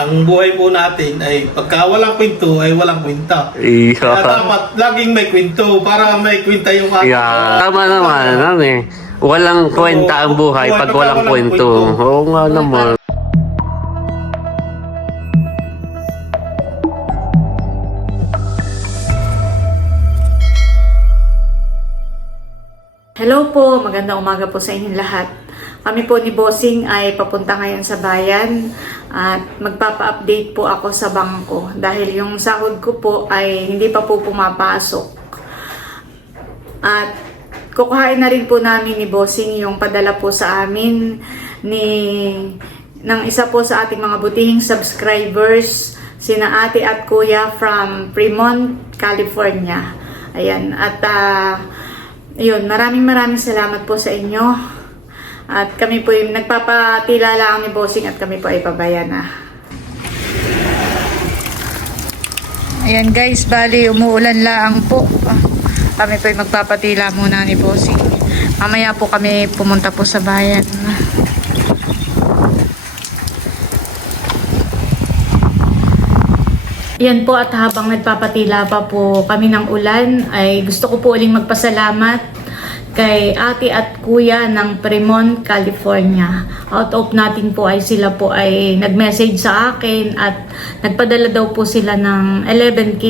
ang buhay po natin ay pagka walang kwento ay walang kwenta. Kaya Iya. dapat laging may kwento para may kwenta yung ating Yeah. Tama naman, ano eh. Walang kwenta ang buhay pag walang kwento. Oo nga naman. Hello po, magandang umaga po sa inyong lahat. Kami po ni Bossing ay papunta ngayon sa bayan at magpapa-update po ako sa bangko dahil yung sahod ko po ay hindi pa po pumapasok. At kukuhain na rin po namin ni Bossing yung padala po sa amin ni ng isa po sa ating mga butihing subscribers, sina ate at kuya from Fremont, California. Ayan, at ah, yun, maraming maraming salamat po sa inyo. At kami po yung nagpapatila lang ni Bossing at kami po ay pabaya na. Ayan guys, bali umuulan lang po. Kami po yung magpapatila muna ni Bossing. Mamaya po kami pumunta po sa bayan. Yan po at habang nagpapatila pa po kami ng ulan ay gusto ko po uling magpasalamat kay ate at kuya ng Fremont, California. Out of natin po ay sila po ay nag-message sa akin at nagpadala daw po sila ng 11K.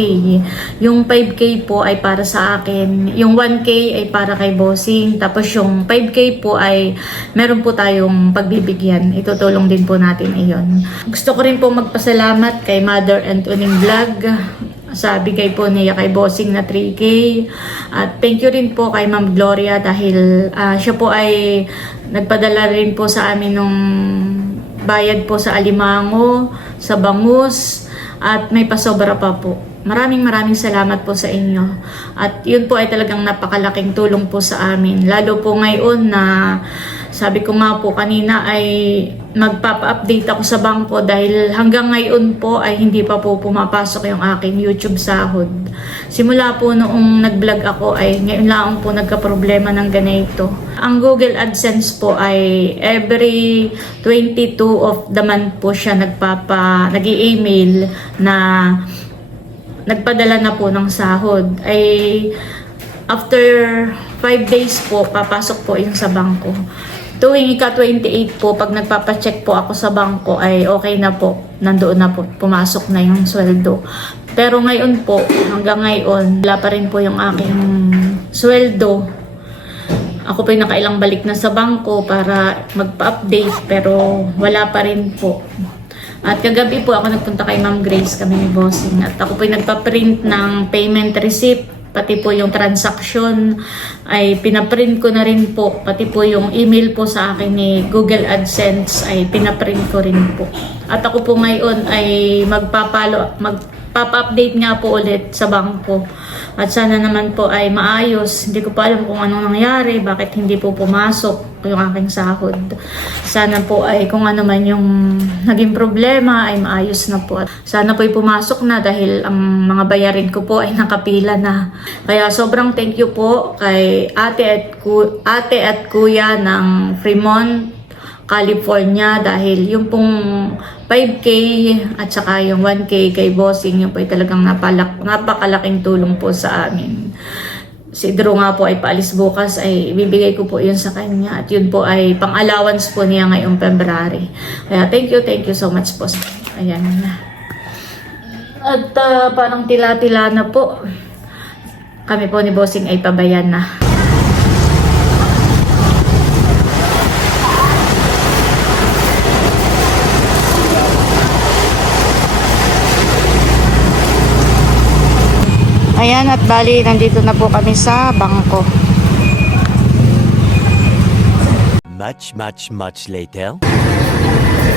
Yung 5K po ay para sa akin. Yung 1K ay para kay Bossing. Tapos yung 5K po ay meron po tayong pagbibigyan. Itutulong din po natin iyon. Gusto ko rin po magpasalamat kay Mother Antoning Vlog sa bigay po niya kay Bossing na 3K. At thank you rin po kay Ma'am Gloria dahil ah, siya po ay nagpadala rin po sa amin nung bayad po sa Alimango, sa Bangus, at may pasobra pa po. Maraming maraming salamat po sa inyo. At yun po ay talagang napakalaking tulong po sa amin. Lalo po ngayon na sabi ko nga po kanina ay magpapa-update ako sa bangko dahil hanggang ngayon po ay hindi pa po pumapasok yung aking YouTube sahod. Simula po noong nag-vlog ako ay ngayon lang po nagka-problema ng ganito. Ang Google AdSense po ay every 22 of the month po siya nagpapa nag email na nagpadala na po ng sahod ay after 5 days po papasok po yung sa bangko tuwing ika-28 po pag nagpapacheck po ako sa bangko ay okay na po. Nandoon na po pumasok na yung sweldo. Pero ngayon po hanggang ngayon wala pa rin po yung aking sweldo. Ako po yung nakailang balik na sa bangko para magpa-update pero wala pa rin po. At kagabi po ako nagpunta kay Ma'am Grace kami ni Bossing. At ako po yung nagpa-print ng payment receipt pati po yung transaction ay pinaprint ko na rin po pati po yung email po sa akin ni Google AdSense ay pinaprint ko rin po. At ako po ngayon ay magpapalo magpapa-update nga po ulit sa bangko. At sana naman po ay maayos. Hindi ko pa alam kung anong nangyari, bakit hindi po pumasok yung aking sahod. Sana po ay kung ano man yung naging problema ay maayos na po. At sana po ay pumasok na dahil ang mga bayarin ko po ay nakapila na. Kaya sobrang thank you po kay ate at, ku- ate at kuya ng Fremont, California dahil yung pong 5K at saka yung 1K kay Bossing yung po ay talagang napalak, napakalaking tulong po sa amin. Si Drew nga po ay paalis bukas ay bibigay ko po yun sa kanya at yun po ay pang allowance po niya ngayong February. Kaya thank you, thank you so much po. Ayan. At ah, parang tila-tila na po. Kami po ni Bossing ay pabayan na. Ayan at bali nandito na po kami sa bangko. Much, much, much later.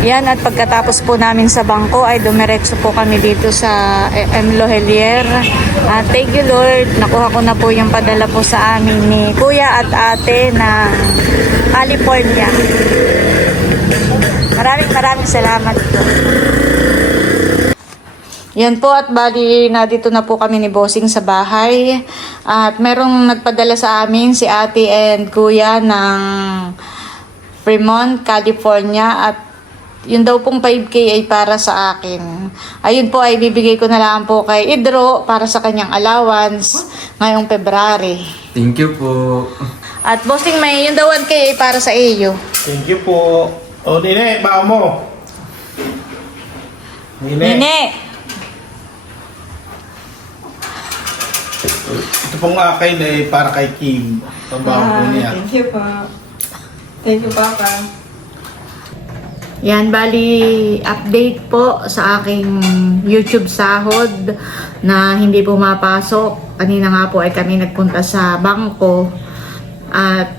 Yan at pagkatapos po namin sa bangko ay dumiretso po kami dito sa eh, M. Lohelier. At thank you Lord, nakuha ko na po yung padala po sa amin ni Kuya at Ate na California. Maraming maraming salamat po. Yan po at bali na dito na po kami ni Bossing sa bahay. At merong nagpadala sa amin si ate and kuya ng Fremont, California at yun daw pong 5K ay para sa akin. Ayun po ay bibigay ko na lang po kay Idro para sa kanyang allowance ngayong February. Thank you po. At bossing may yung daw 1K ay para sa iyo. Thank you po. O, Nine, bao mo. Nine. Nene, Ito pong akin ay para kay Kim. Pambaho po niya. Thank you po. Thank you, Papa. Yan, bali, update po sa aking YouTube sahod na hindi pumapasok. Kanina nga po ay kami nagpunta sa bangko at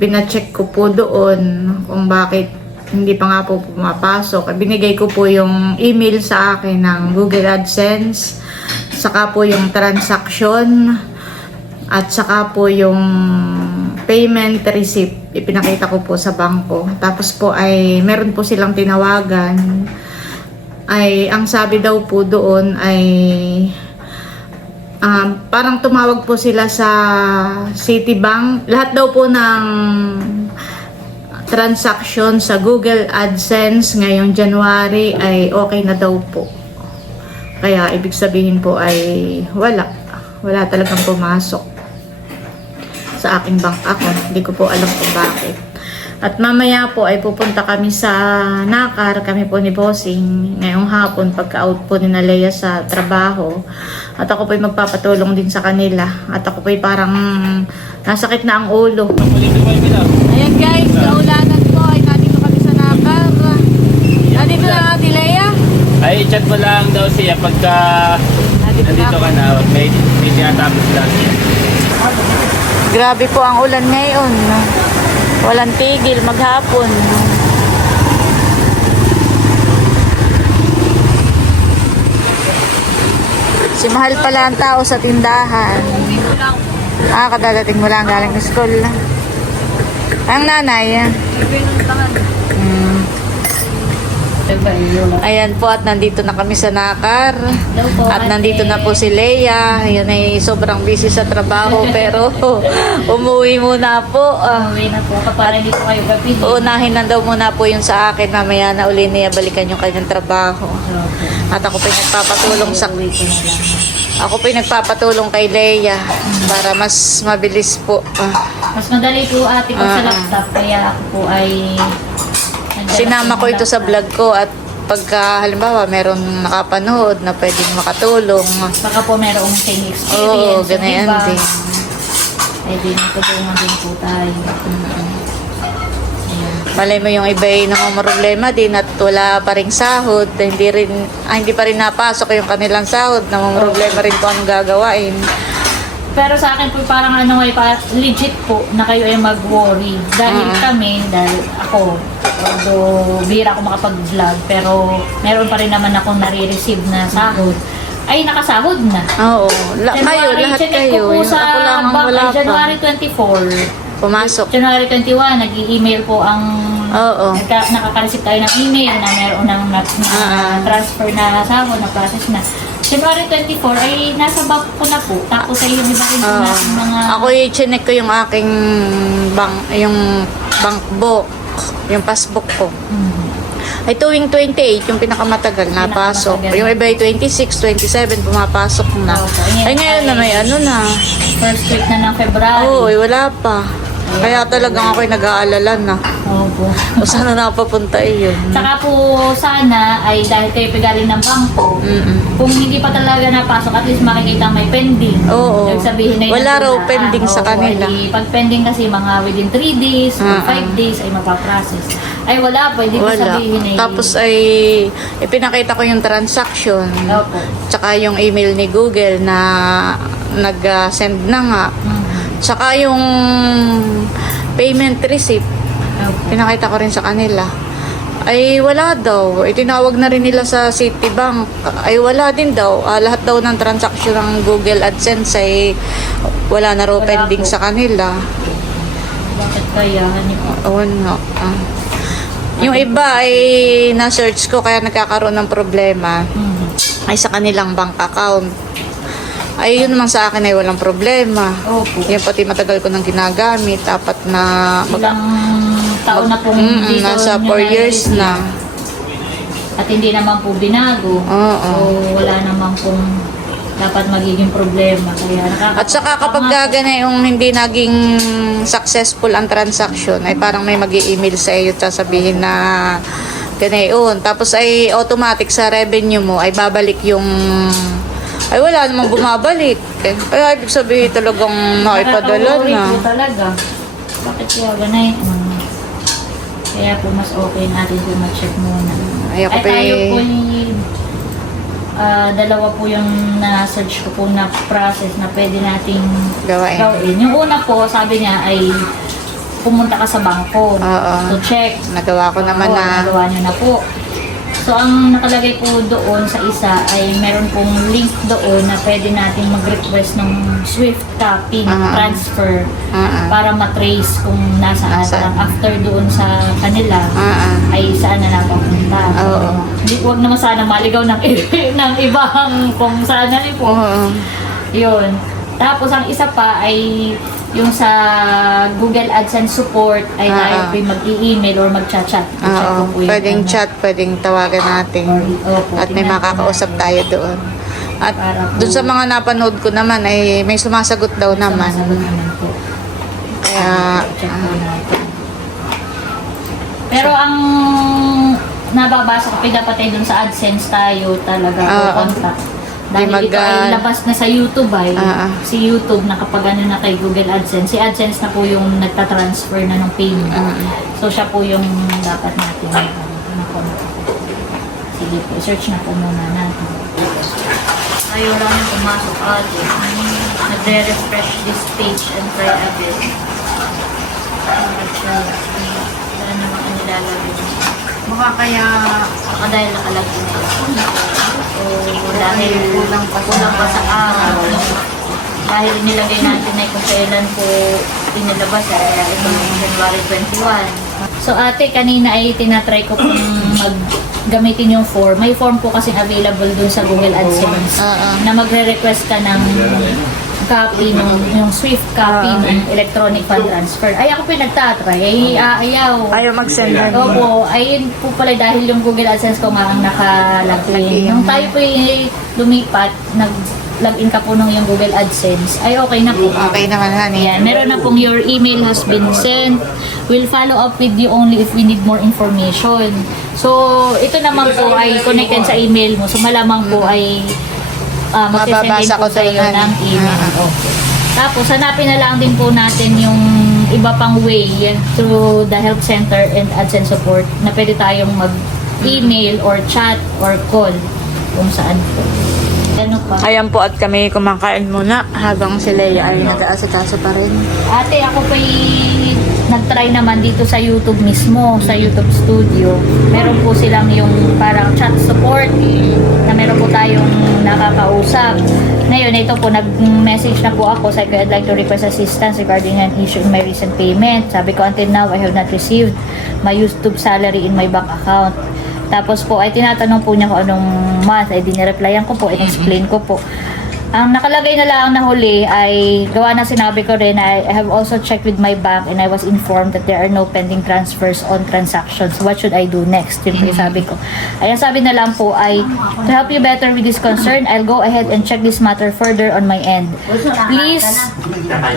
pinacheck ko po doon kung bakit hindi pa nga po pumapasok. Binigay ko po yung email sa akin ng Google AdSense, saka po yung transaction, at saka po yung payment receipt, ipinakita ko po sa bangko. Tapos po ay meron po silang tinawagan. Ay ang sabi daw po doon ay um, parang tumawag po sila sa Citibank. Lahat daw po ng transaction sa Google AdSense ngayong January ay okay na daw po. Kaya ibig sabihin po ay wala. Wala talagang pumasok sa aking bank account. Hindi ko po alam kung bakit. At mamaya po ay pupunta kami sa Nakar, kami po ni Bossing, ngayong hapon pagka-out po ni Nalea sa trabaho. At ako po ay magpapatulong din sa kanila. At ako po parang nasakit na ang ulo. Ayan guys, kaulanan po ay nandito kami sa Nakar. Nandito na Ate Lea. Ay, chat mo lang daw siya pagka Nandito, ka na. May, may tinatapos lang siya. Grabe po ang ulan ngayon. Walang tigil maghapon. Si Mahal pala ang tao sa tindahan. Ah, kadadating mo lang galing sa school. Ang nanay. Hmm. Ayan po at nandito na kami sa Nakar. At nandito na po si Leia. Ayan ay sobrang busy sa trabaho pero umuwi muna po. Ah, Uwi na po kapag hindi po kayo gabili. Uunahin na daw muna po yun sa akin. Mamaya na uli niya balikan yung kanyang trabaho. At ako po nagpapatulong sa ako po nagpapatulong kay Leia para mas mabilis po. Ah. Mas madali po ate pag sa Ah. laptop kaya ako po ay Sinama ko ito sa vlog ko at pagka halimbawa meron nakapanood na pwedeng makatulong. Baka po merong same experience. Oo, sa ganayan iba. din. Ay di natulungan din po tayo. Ayan. Malay mo yung iba ay problema din at wala pa rin sahod. Hindi rin ah, hindi pa rin napasok yung kanilang sahod. problema rin kung anong gagawain. Pero sa akin po parang ano ay pa legit po na kayo ay mag-worry. Dahil kami, dahil ako, although bira ako makapag-vlog, pero meron pa rin naman akong nare-receive na sahod. Ay, nakasahod na. Oo. La- kayo, lahat chinek kayo. ko po Yung sa ako lang ang bank, wala ay pa. January 24. Pumasok. January 21, nag-email po ang Oo. nagka, nakaka-receive tayo ng email na meron ng na, na Ah. transfer na sahod, na process na. January 24 ay nasa bank ko na po. Tapos ay yung iba rin po Oo. natin mga... Ako chinek ko yung aking bank, yung bank book, yung passbook ko. Ay tuwing 28, yung pinakamatagal, napasok. Pinakamatagal. Yung iba ay 26, 27, pumapasok na. Ayan, Ay ngayon na may ano na. First week na ng February. Oo, ay wala pa. Kaya talagang ako'y nag-aalala na. Opo. O sana napapunta iyon. Tsaka po sana ay dahil kayo pigaling ng bangko, Mm-mm. kung hindi pa talaga napasok, at least makikita may pending. Oo. Ibig sabihin na yun Wala nandun raw na. pending sa Oo, kanila. ay pag pending kasi mga within 3 days or Ah, 5 days ay mapaprocess. Ay wala po, hindi ko Wala. sabihin ay... Tapos ay ipinakita ko yung transaction. Opo. Tsaka yung email ni Google na nag-send na nga. Mhm. Tsaka yung payment receipt. Pinakita ko rin sa kanila. Ay wala daw. Itinawag na rin nila sa Citibank. Ay wala din daw. Ah, lahat daw ng transaction ng Google AdSense ay wala na raw Wala pending po. sa kanila. Bakit kaya? Hani po? Oo no. Ah. Yung iba ay na-search ko kaya nagkakaroon ng problema Mhm. ay sa kanilang bank account. Ay yun naman sa akin ay walang problema. Opo. Yan pati matagal ko nang ginagamit. Apat na... Ilang taon na pong Mm, dito nasa nyo 4 years na. At hindi naman po binago. Oo. So, wala naman pong dapat magiging problema. Kaya nakaka- At saka kapag gagana yung hindi naging successful ang transaction, ay parang may mag email sa iyo at sasabihin na ganayon. Tapos ay automatic sa revenue mo ay babalik yung ay wala namang bumabalik. Eh, Ay, ibig sabihin talagang Nakaka-worry na. po talaga. Bakit kaya ganay? Hmm. Kaya po mas okay natin po mag-check muna. Ay, ako Ay, pa tayo eh. po yung ah, dalawa po yung na-search ko po na process na pwede nating Gawain. gawin. Yung una po, sabi niya ay pumunta ka sa bangko Oo. to check. Nagawa ko naman Oo, na nagawa niyo na po. So, ang nakalagay po doon sa isa ay meron pong link doon na pwede natin mag-request ng Swift copy ng Ah. transfer Ah, ah. para matrace kung nasaan. Nasaan. Parang after doon sa kanila Ah, ah. ay saan na napapunta. Oo. Hindi, huwag naman sana maligaw ng, ng ibang kung saan na po. Oo. Yun. Tapos ang isa pa ay yung sa Google AdSense support ay Ah, tayo ah. po mag-i-email or mag-chat-chat. I-chat Oo. Pwedeng Ano. chat, pwedeng tawagan natin. Opo, At may makakausap natin. tayo doon. At doon sa mga napanood ko naman ay may sumasagot daw naman. Sumasagot naman po. Kaya natin. Pero ang nababasa ko, dapat ay dun sa AdSense tayo talaga Oo. contact. Dahil mag- ito ay labas na sa YouTube ay, Ah, ah. si YouTube na kapag ano na kay Google AdSense, si AdSense na po yung nagtatransfer na ng payment. Ah, So siya po yung dapat natin na contact. Sige po, search na po muna natin. Ayaw lang yung pumasok ate. Nagre-refresh this page and try again. Nag-try. Wala naman ang nilalagay. Baka kaya Baka dahil nakalagay na yun. So, dahil kulang pa, kulang pa sa araw. Dahil nilagay natin na kung kailan po inilabas. Kaya ito yung January 21. So ate, kanina ay tinatry ko kung maggamitin yung form. May form po kasi available dun sa Google AdSense Oo. na magre-request ka ng copy ng yung Swift copy ng electronic fund transfer. Ay ako pinagtatry, ay ah, ayaw. ayaw mag-send na. Opo, ayun po pala dahil yung Google AdSense ko nga ang nakalagin. Lagin. Nung tayo po yung lumipat, nag-login ka po nung yung Google AdSense, ay okay na po. Okay naman, honey. Ayan, meron na pong your email has been sent. We'll follow up with you only if we need more information. So, ito naman po ay connected sa email mo. So, malamang po ay uh, magsisend Mababasa po ko sa iyo ng email. Ah. Okay. Tapos, hanapin na lang din po natin yung iba pang way through the help center and AdSense support na pwede tayong mag-email or chat or call kung saan po. Ano pa? Ayan po at kami kumakain muna habang si Leia ay nag-aasataso pa rin. Ate, ako pa'y nag-try naman dito sa YouTube mismo, sa YouTube Studio. Meron po silang nakakausap. Ngayon, ito po, nag-message na po ako. Sabi ko, I'd like to request assistance regarding an issue in my recent payment. Sabi ko, until now, I have not received my YouTube salary in my bank account. Tapos po, ay tinatanong po niya kung anong month. Ay dinireplyan ko po, in-explain ko po. Ang nakalagay na lang na huli ay gawa na sinabi ko rin I I have also checked with my bank and I was informed that there are no pending transfers on transactions. What should I do next? Yun po yung sabi ko. Ay, ang sabi na lang po ay to help you better with this concern, I'll go ahead and check this matter further on my end. Please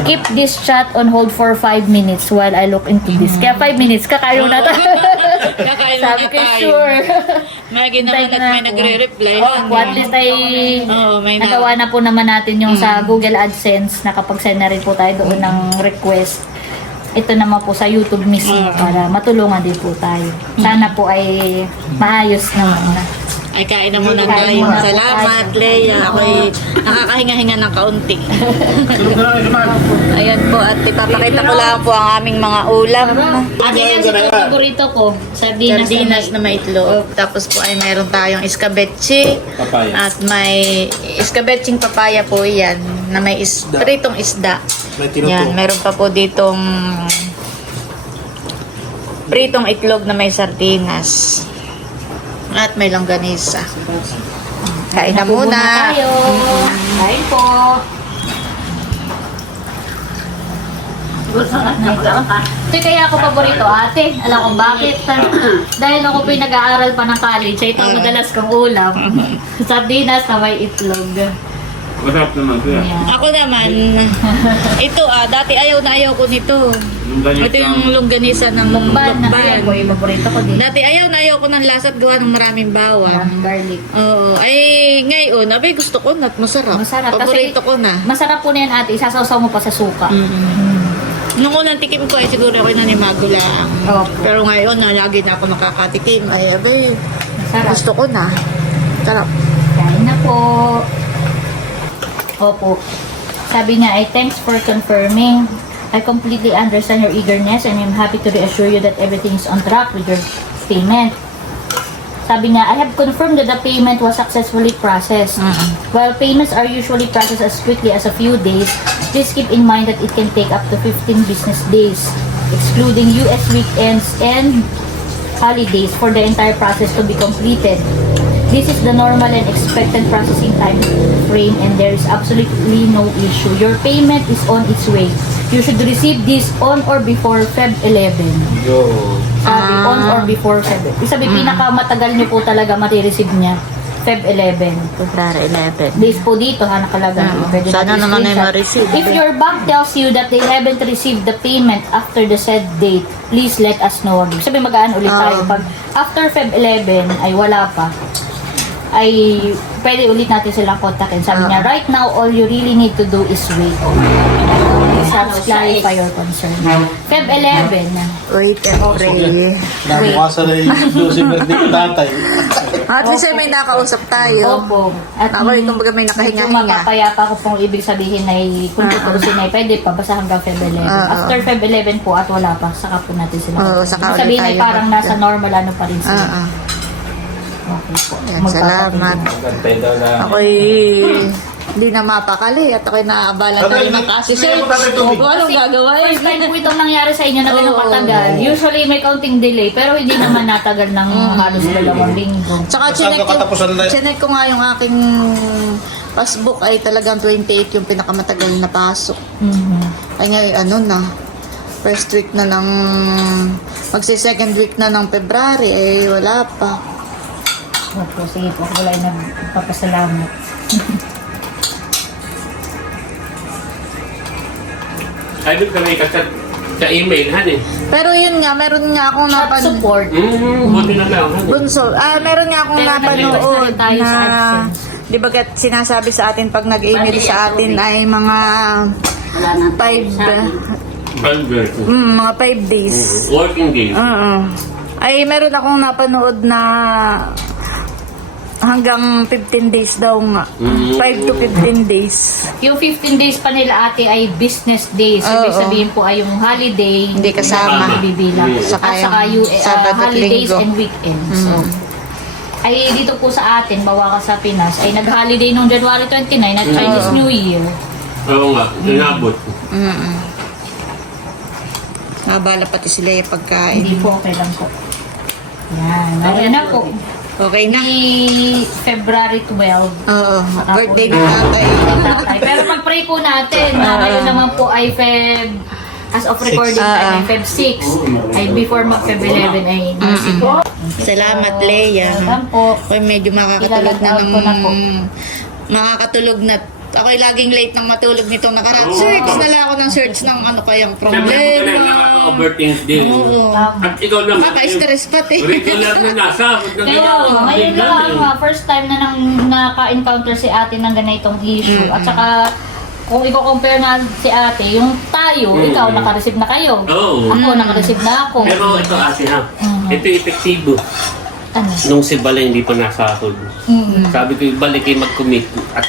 keep this chat on hold for 5 minutes while I look into this. Kaya 5 minutes, kakayo na tayo. Kakain sabi ko, sure. Magi naman at may nagre-reply. Oh, at least ay Oo, may na- nagawa na po naman natin yung sa Google AdSense nakapag-send na rin po tayo doon ng request. Ito naman po sa YouTube mismo para matulungan din po tayo. Sana po ay maayos naman na. Ay, kain na muna Kain tayo. Salamat. Leia. Ako'y nakakahinga-hinga ng kaunti. Ayan po, at ipapakita ko lang po ang aming mga ulam. Ate yan si paborito ko. Sardinas, Sardinas na may itlog. Tapos po ay mayroon tayong iskabetsi. Papaya. At may iskabetsing papaya po yan na may is, Isda. pritong isda. May tinuto. Yan, meron pa po ditong pritong itlog na may sardinas. At may longganisa. Kain na Muna tayo. Kain po. Ito kaya ako paborito, ate. Alam ko bakit. Dahil ako po yung nag-aaral pa ng college, ito ang madalas kong ulam. Sardinas na may itlog. Masarap naman ito yan. Ayan. Ako naman, ito ah, dati ayaw na ayaw ko nito. Yung ganito Ito yung longganisa ng Ban, lukban. ayan po yung paborito ko din. Dati ayaw na ayaw ko ng lasa at gawa ng maraming bawang. Maraming garlic. Oo. Ay, ngayon, abay gusto ko na at masarap. Masarap. Paborito Kasi ko na. Masarap po na yan ate, isasawsaw mo pa sa suka. Nung unang tikim ko ay siguro ako nanimago lang. Opo. Pero ngayon na lagi na ako nakakatikim. Ay, abay, Sarap. gusto ko na. Sarap. Kain na po. Opo. Sabi niya ay thanks for confirming. I completely understand your eagerness and I'm happy to reassure you that everything is on track with your payment. Sabi niya, I have confirmed that the payment was successfully processed. While payments are usually processed as quickly as a few days, please keep in mind that it can take up to 15 business days, excluding US weekends and holidays for the entire process to be completed. This is the normal and expected processing time frame and there is absolutely no issue. Your payment is on its way. You should receive this on or before Feb 11. Yo. Sabi, on or before Feb. Ibig sabihin, pinakamatagal niyo po talaga marireceive niya. Feb 11. February 11. Days po dito ha, nakalagay. Oo. Pwede Sana naman ay ma-receive. If your bank tells you that they haven't received the payment after the said date, please let us know. Ibig sabihin, magaan ulit tayo. Oo. Pag after Feb 11 ay wala pa, ay pwede ulit natin silang kontakin. Sabi niya, right now, all you really need to do is wait. Have clarify your concern. Feb 11. Wait and pray. Na yung exclusive birthday ko tatay. At least ay may nakausap tayo. Opo. At Ako rin, mm, kumbaga may Medyo nakahinga-hinga. mapapayapa ko pong ibig sabihin ay kung tuturusin ay pwede pa basta hanggang Feb 11. Oo. After Feb 11 po at wala pa, saka po natin sila. Oo, kontakin. saka ulit sabihin ay tayo parang nasa normal ano pa rin sila. Ah, ah. Okay po. Yan, salamat. Ako'y hindi na mapakali at ako'y naabala na rin ng kasi Hindi mo tatay tubig. Kung anong gagawa eh. First time po itong nangyari sa inyo na ganun Oo. katagal. Usually may counting delay pero hindi naman natagal ng halos dalawang linggo. Tsaka Saan chinek, ka katapusan na- chinek ko nga yung aking passbook ay talagang 28 yung pinakamatagal na pasok. Mhm. Ay ngayon ano na, first week na ng, magsi second week na ng February, eh wala pa. Opo, sige po. Wala na papasalamat. Ay, doon kami kasat sa email, han eh. Pero yun nga, meron nga akong Chat napan... support. Mm, buti na lang, han eh. Bunso, ah, meron nga akong Pero napanood nag-request na rin tayo na, sa AdSense. di ba kat sinasabi sa atin pag nag-email sa atin ay mga five, Five years. mm, mga five days. Mm, Working days. Oo. Ay, meron akong napanood na hanggang 15 days daw nga. Mm. 5 to 15 days. Yung 15 days pa nila ate ay business days. Ibig Oo. sabihin po ay yung holiday. Hindi kasama. Hindi ibibilang. Mm. Saka At saka yung yung eh, Sabado uh, at holidays Linggo. Mm. and weekends. So, ay dito po sa atin, bawa ka sa Pinas, ay nag-holiday nung January 29 at Chinese. New Year. Oo nga, inabot. Mm Nabala pati sila yung pagkain. Hindi po okay lang po. Yan. Ayan na po. Okay na. Ni February 12. Oo. Birthday ni tatay. tatay. Pero mag-pray po natin na ngayon naman po ay Feb as of recording time ay Feb 6 ay before mag Feb 11 ay nursing po. Salamat, Leia. Welcome po. Ako'y medyo makakatulog na ng... ko na po. Makakatulog na. Ako'y laging late ng matulog nitong nakaraan. Oo. Search na lang ako ng search ng ano kayang Siyempre, problema. nakaka-overthink din. Oo. At ikaw naman. Kaka-stress pati. Regular na nasa. Kaya ngayon lang ang uh, first time na nang naka-encounter si ate ng ganitong issue. At saka kung i-compare na si ate, yung tayo, Mm. ikaw naka-receive na kayo. Oo. Ako naka-receive na ako. Pero ito ate ha, Mhm. ito epektibo. Ano? Nung si Bala hindi pa nasahod. Mm. Sabi ko, balik kayo mag-commit. At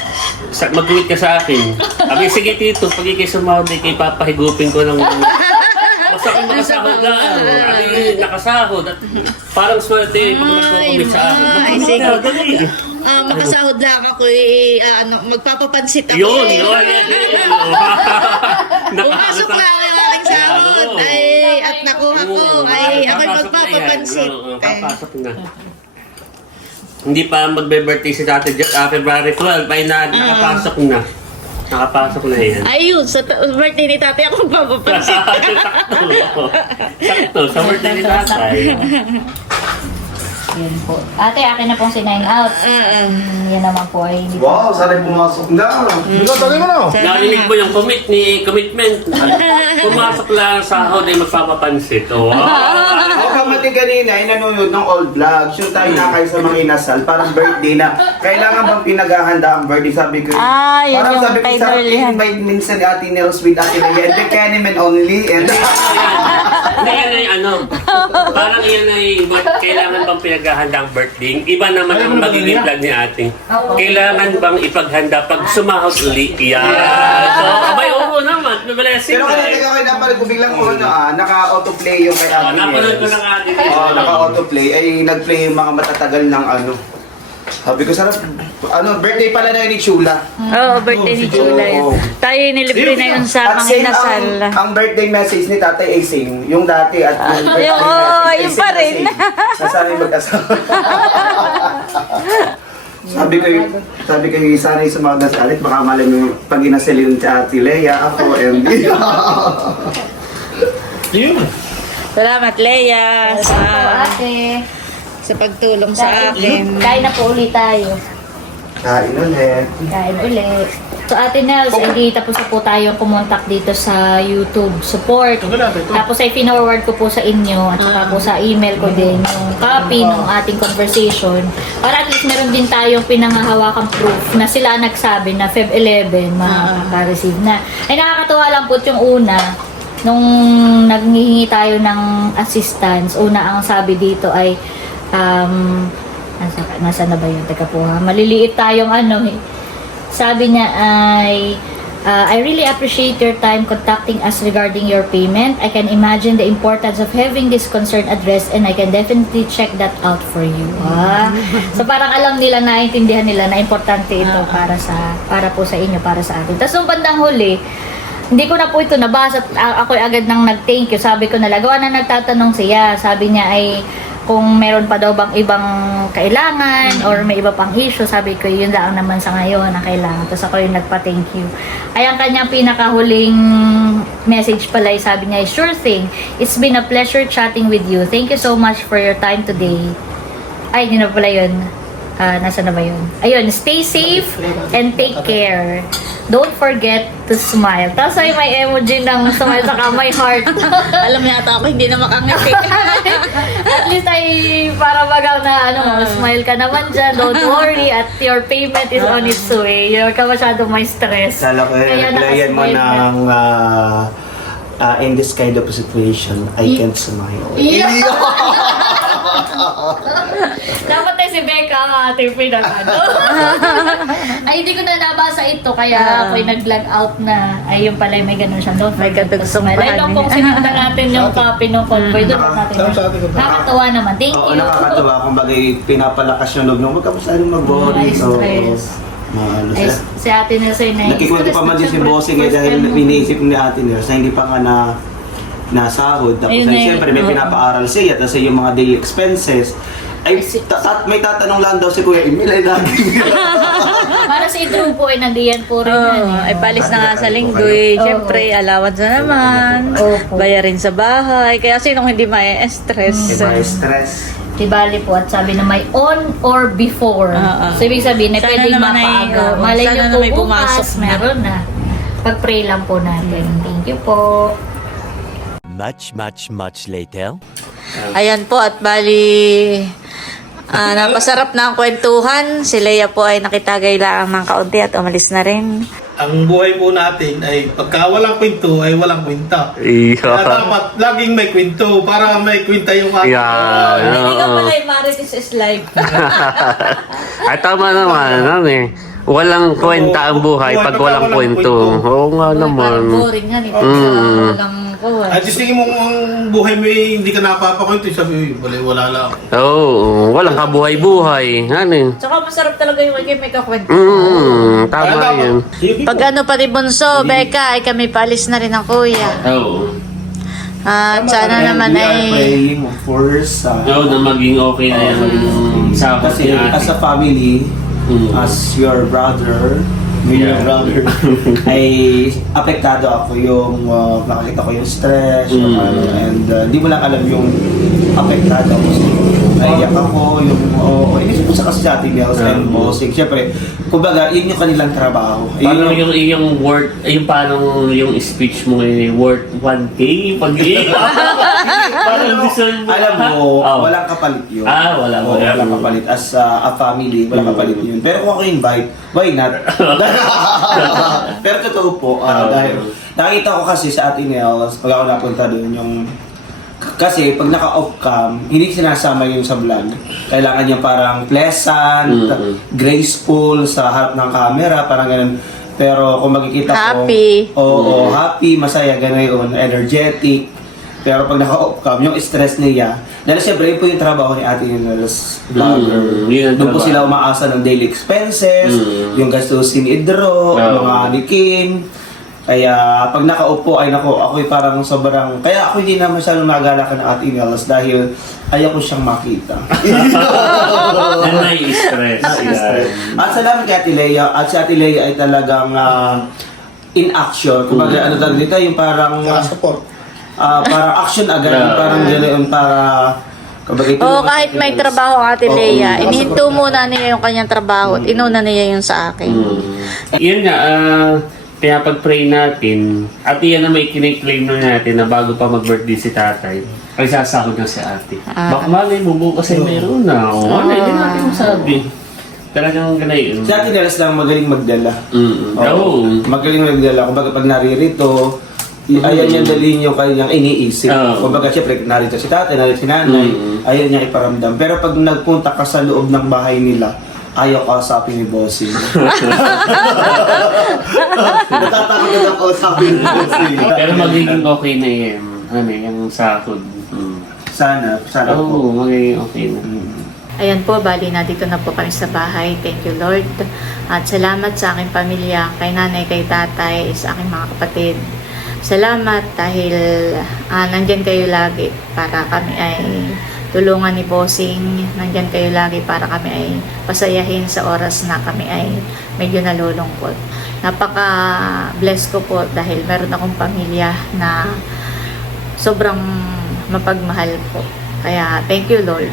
sa, mag-commit ka sa akin. Sabi, sige tito, pag ikay sumahod, ikay papahigupin ko ng... Basta kung makasahod na, sabi, nakasahod. At parang swerte, pag nagko-commit sa akin. Ay, sige. dali. Ah, makasahod lang ako eh, ah, ano, magpapapansit ako. Yun, eh. yun, yun, yun. Pumasok na ako yung aking sahod. Ay, at nakuha ko. Ay, ako'y Papasok na yan. Oo, Papasok na. Hindi pa magbe-birthday si Tate Jack, ah, February 12, ay na, nakapasok na. Nakapasok na yan. Ayun, sa ta- birthday ni tatay ako papapansin. Sakto. Sakto. Sa birthday ni tatay. Yun po. Ate, akin na pong sinign out. Mm, yan naman po ay hindi po. Wow, sana pumasok na. Narinig mo yung commit ni commitment. Pumasok lang sa sahod ay magpapapansit. Oh, wow. Ako kamati kanina ay nanonood ng old vlogs. Yung tayo na kayo sa mga inasal, parang birthday na. Kailangan bang pinaghahanda ang birthday? Sabi ko, Ah, yun parang yung sabi ko sa Darlian. invite minsan ni Ate Nels with Ate Nels. And the Candyman only. And Hindi yan ay ano. Parang yan ay ba't kailangan bang pinaghahanda ang birthday? Iba naman ang magiging plan ni ate. Kailangan bang ipaghanda pag sumahod uli? Yan. So, abay, oo naman. Blessing. Pero kaya taga kayo napanood ko biglang ko ano ah, naka-autoplay yung kay Oh, Ate napanood ko Nels. ng ate. Oh, naka-autoplay. Ay, nag-play yung mga matatagal ng ano. Sabi ko, sarap. Ano, birthday pala na yun ni Chula. Oo, birthday ni Chula yun. Oo. Tayo nilibre na yun sa At mga same inasal. ang, ang birthday message ni Tatay ay same. Yung dati at yung birthday yung- oo, message yun pa rin. Nasanay mag-asawa. sabi ko, sabi ko, sana yung sumagas alit, baka malam yung pag inasal yun si Ate Lea, ako, MD. Yun. Salamat, Leia, sa, ate. Sa pagtulong sa akin. Kain na po ulit tayo. Kain ulit. Kain ulit. So, Ate Nels, hindi tapos na po tayong kumontak dito sa YouTube support. Ito na, ito. Tapos ay forward ko po sa inyo at saka po sa email ko din yung copy ng ating conversation. Para at least meron din tayong pinangahawakang proof na sila nagsabi na Feb 11 makaka-receive na. Ay nakakatuwa lang po yung una nung naghihingi tayo ng assistance. Una ang sabi dito ay um, nasa, nasa na ba yun? Teka po ha. Maliliit tayong ano eh. Sabi niya ay, uh, I really appreciate your time contacting us regarding your payment. I can imagine the importance of having this concern addressed and I can definitely check that out for you. Ah. So parang alam nila, naintindihan nila na importante ito para sa para po sa inyo, para sa atin. Tapos nung bandang huli, hindi ko na po ito nabasa ako agad nang nag-thank you. Sabi ko na lagawa na nagtatanong siya. Sabi niya ay kung meron pa daw bang ibang kailangan or may iba pang issue, sabi ko yun lang naman sa ngayon na kailangan. Tapos ako yung nagpa-thank you. Ay ang kanyang pinakahuling message pala, sabi niya, sure thing, it's been a pleasure chatting with you. Thank you so much for your time today. Ay, yun na pala yun. Ah, nasa na ba yun? Ayun, stay safe and take care. Don't forget to smile. Tapos ay may emoji ng smile saka may heart. Alam niya ata ako hindi na makangiti. At least ay para bagaw na ano, smile ka naman dyan. Don't worry at your payment is on its way. You're ka masyadong may stress. Kala ko, Kaya replyan mo ng ah, ah, in this kind of situation, I can't smile. Dapat ay si Becca ang ating pinag ano. ay, hindi ko na nabasa ito. Kaya ako ay nag-log out na. Ay, yung pala may ganun siya. Don't May forget to kadugsong smile. Ay, nung bahagi. kung sinundan natin yung copy ng convoy, doon natin. Sarap sa atin. Nakakatawa naman. Thank Oo, you. nakakatawa. Kung bagay, pinapalakas yung loob nung huwag ka masyadong mag-worry. Ay, So, stress. ano Ay, siya. si ate na sa'yo na Nakikwento pa man din si Bossing eh dahil iniisip ni Ate Nels na hindi pa nga na nasahod. Tapos Ayun ay yun. siyempre may Oo. pinapaaral siya. Tapos ay yung mga daily expenses. Ay, ta- ta- may tatanong lang daw si Kuya Emil ay lagi. Para sa Drew po ay nandiyan po rin yan. Eh. ay palis na nga sa linggo eh. Siyempre, allowance na naman. Opo. Bayarin sa bahay. Kaya sinong hindi ma-stress? Diba, stress. Di bali po at sabi na may on or before. Oo. So ibig sabihin na Sana pwedeng naman ay, mapaaga. oo, Malay sana niyo na po may pumasok bukas, na. meron na. Pag-pray lang po natin. Thank you po. Much, much, much later. Ayan po at bali ah, napasarap na ang kwentuhan. Si Leia po ay nakitagay lang ng kaunti at umalis na rin. Ang buhay po natin ay pagka walang kwento ay walang kwenta. Kaya Iya. dapat laging may kwento para may kwenta yung ating Yan. Hindi ka pala yung Marites is live. Ay, tama naman. Ano eh. Walang kwenta ang buhay pag walang kwento. Oo nga naman. Parang boring nga nito. Mm. Walang kuha. At just tingin mo kung ang buhay mo eh, hindi ka napapakwento, sabi, wala, wala lang. Oo, walang kabuhay-buhay. Ano eh. Tsaka masarap talaga yung kay may kakwento. Mm, tama Kaya. Sige po. Pag ano pati bunso, Becca, ay kami palis na rin ang kuya. Oo. At sana And naman we are ay... praying, of course. ah, Oo, na maging okay na yung sahod kasi ni as a family, Mm. as your brother, Million Yeah. brother. ay apektado ako yung uh, nakakita ko yung stress, Mm. ano, and uh, di mo lang alam yung apektado ako. So, naiyak ako, yung, oh, inisip ko sa kasi sa ating girls and bossing. Siyempre, kumbaga, yun yung kanilang trabaho. Paano yung- yung, yung word, yung paano yung speech mo eh, worth 1K? Pag Parang deserve mo. Alam mo, Oh. walang kapalit yun. Ah, wala, Oo, wala. walang kapalit. As uh, a family, walang Mm. kapalit yun. Pero kung ako invite, why not? Pero totoo po, Ah, ah, dahil nakita ko kasi sa ating Nels, pag ako napunta doon, yung kasi pag naka-off cam, hindi sinasama yun sa vlog. Kailangan yung parang pleasant, Mm-mm. graceful sa harap ng camera, parang ganun. Pero kung makikita Happy. ko, oo, happy, masaya, gano'n yun, energetic. Pero pag naka-off cam, yung stress niya, dahil siyempre yun po yung trabaho ni Ate Nels vlogger. Mm, yun Doon po trabaho. sila umaasa ng daily expenses, Mm. yung gastusin ni Idro, Oo. mga ni Kim. Kaya pag nakaupo ay nako, ako'y parang sobrang... Kaya ako hindi na masyadong nagalakan ng Ate Nels dahil ayaw ko siyang makita. Na nai-stress. Stress. At salamat kay Ate Lea. At si Ate Lea ay talagang ah, in action. Kung Mm. ano tawag dito, yung parang... Naka-support. Ah, parang action agad. Parang ganoon para... Kumbaga, ito Oo, yung- kahit may trabaho ang Ate Oo, Lea, oo. inihinto muna niya yung kanyang trabaho at inuna niya yung sa akin. Mm. Yun nga, ah, kaya pag-pray natin, at yan na may kiniklaim na natin na bago pa mag-birthday si tatay, ay sasahod na si ate. Ah. Baka malay mo bukas ay mayroon na. O, ano, hindi natin masabi. Talagang ganayon. Si Ate Nels lang magaling magdala. Mm. Oo. Oo. Magaling magdala. Kumbaga pag naririto, i- ayaw niya dalhin yung kanyang iniisip. Oo. Kumbaga syempre narito si tatay, narito si nanay, Mm. ayaw niya iparamdam. Pero pag nagpunta ka sa loob ng bahay nila, ayaw kausapin ni Bossing. Natatakot na kausapin ni Bossing. Pero magiging okay na yan. Ano, yung sahod. Mm. Sana, sana Oo, po. magiging okay na. Ayan po, bali na dito na po kami sa bahay. Thank you Lord. At salamat sa aking pamilya, kay nanay, kay tatay, sa aking mga kapatid. Salamat dahil ah, nandyan kayo lagi para kami ay tulungan ni Bossing. Nandyan kayo lagi para kami ay pasayahin sa oras na kami ay medyo nalulungkot. Napaka-bless ko po dahil meron akong pamilya na sobrang mapagmahal po. Kaya thank you Lord.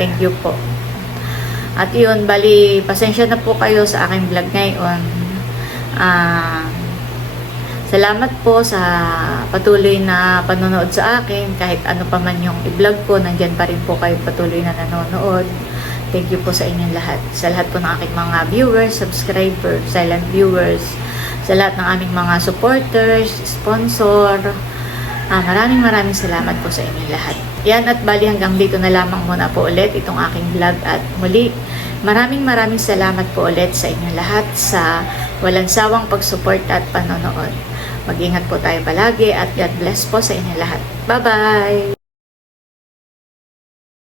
Thank you po. At yun, bali, pasensya na po kayo sa aking vlog ngayon. Ah, salamat po sa patuloy na panonood sa akin. Kahit ano pa man yung i-vlog ko, nandyan pa rin po kayo patuloy na nanonood. Thank you po sa inyong lahat. Sa lahat po ng aking mga viewers, subscribers, silent viewers, sa lahat ng aming mga supporters, sponsor, Ah, maraming maraming salamat po sa inyong lahat. Yan at bali hanggang dito na lamang muna po ulit itong aking vlog at muli maraming maraming salamat po ulit sa inyong lahat sa walang sawang pag-support at panonood. Mag-ingat po tayo palagi at God bless po sa inyong lahat. Bye-bye!